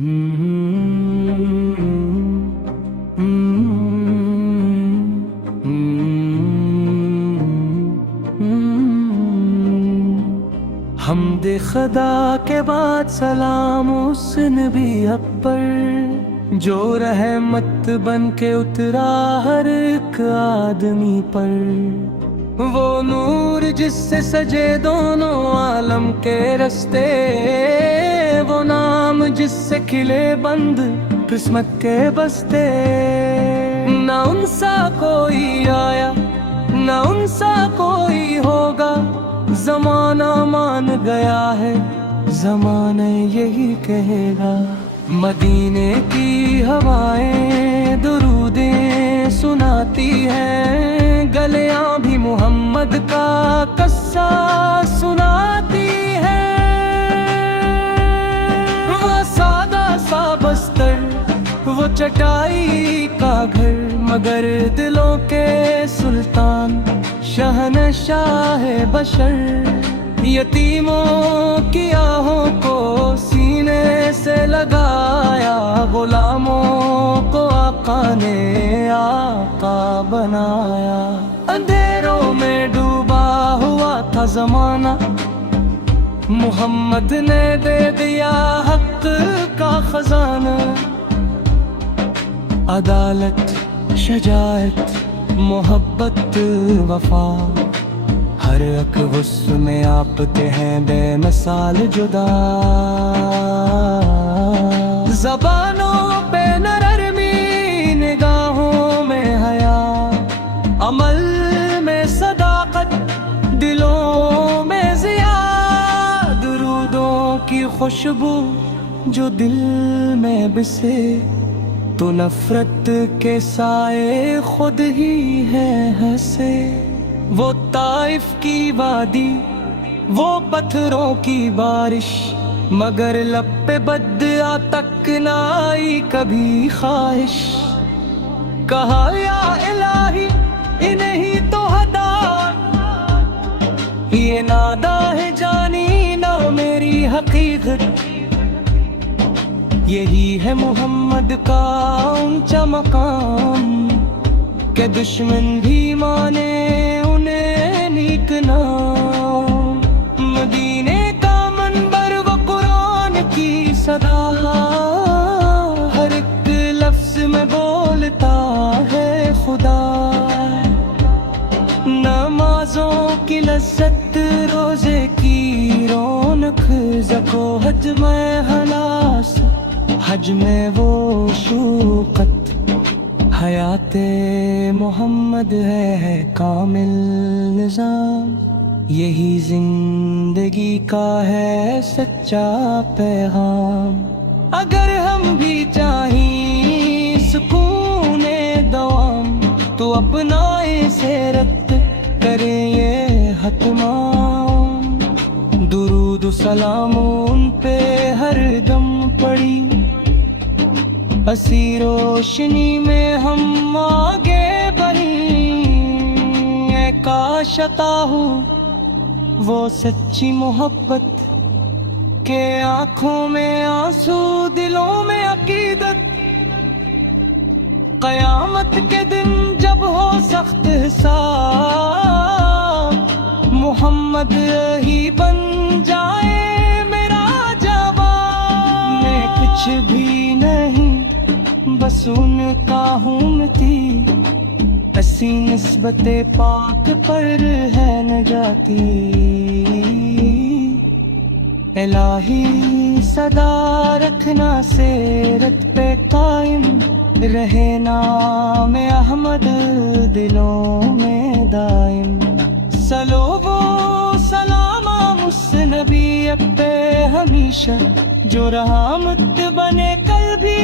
حمد خدا کے بعد سلام اس نبی حق پر جو رحمت بن کے اترا ہر ایک آدمی پر، وہ نور جس سے سجے دونوں عالم کے رستے، وہ نام جس سے کھلے بند قسمت کے بستے۔ نہ ان سا کوئی آیا نہ ان سا کوئی ہوگا، زمانہ مان گیا ہے زمانہ یہی کہے گا۔ مدینے کی ہوائیں درودیں سناتی ہیں، گلیاں بھی محمد کا قصہ سناتی ہیں۔ وہ سادہ سا بستر، وہ چٹائی کا گھر، مگر دلوں کے سلطان شہنشاہ بشر۔ یتیموں کی آہوں کو سینے سے لگایا، غلاموں کو آقا نے آقا بنایا۔ اندھیروں میں ڈوبا ہوا تھا زمانہ، محمد نے دے دیا حق کا خزانہ۔ عدالت، شجاعت، محبت، وفا، ہر ایک حسن میں آپ کے ہیں بے مثال جدا۔ زبانوں پہ نرمی، نگاہوں میں حیا، عمل میں صداقت، دلوں میں ضیا۔ درودوں کی خوشبو جو دل میں بسے، تو نفرت کے سائے خود ہی ہے ہنسے۔ وہ طائف کی وادی، وہ پتھروں کی بارش، مگر لب پہ بدعا تک نہ آئی کبھی خواہش۔ کہا یا الہی انہیں تو ہدا، یہ نادا ہے جانی نہ میری حقیقت۔ یہی ہے محمد کا اونچا مقام، کہ دشمن بھی مانے انہیں نیک نام۔ مدینے کا منبر وہ قرآن کی صدا، ہر ایک لفظ میں بولتا ہے خدا۔ نمازوں کی لذت، روزے کی رونق، زکو حج میں حلاس، حج میں وہ شوقت۔ حیات محمد ہے کامل نظام، یہی زندگی کا ہے سچا پیغام۔ اگر ہم بھی چاہیں سکون دوام، تو اپنائیں سیرت، کریں یہ حتمام۔ درود و سلام ان پہ ہر دم پڑی، اسی روشنی میں ہم آگے بڑھیں۔ اے کاش عطا ہو وہ سچی محبت، کہ آنکھوں میں آنسو، دلوں میں عقیدت۔ قیامت کے دن جب ہو سخت حساب، محمد ہی بن جائے میرا جواب۔ میں کچھ بھی نہیں، بس ان کا امتی، اسی نسبت پاک پر ہے نجاتی۔ الہی صدا رکھنا سیرت پہ قائم، رہے نام احمد دلوں میں دائم۔ سلو و سلام اس نبی پہ ہمیشہ، جو رحمت بنے کل بھی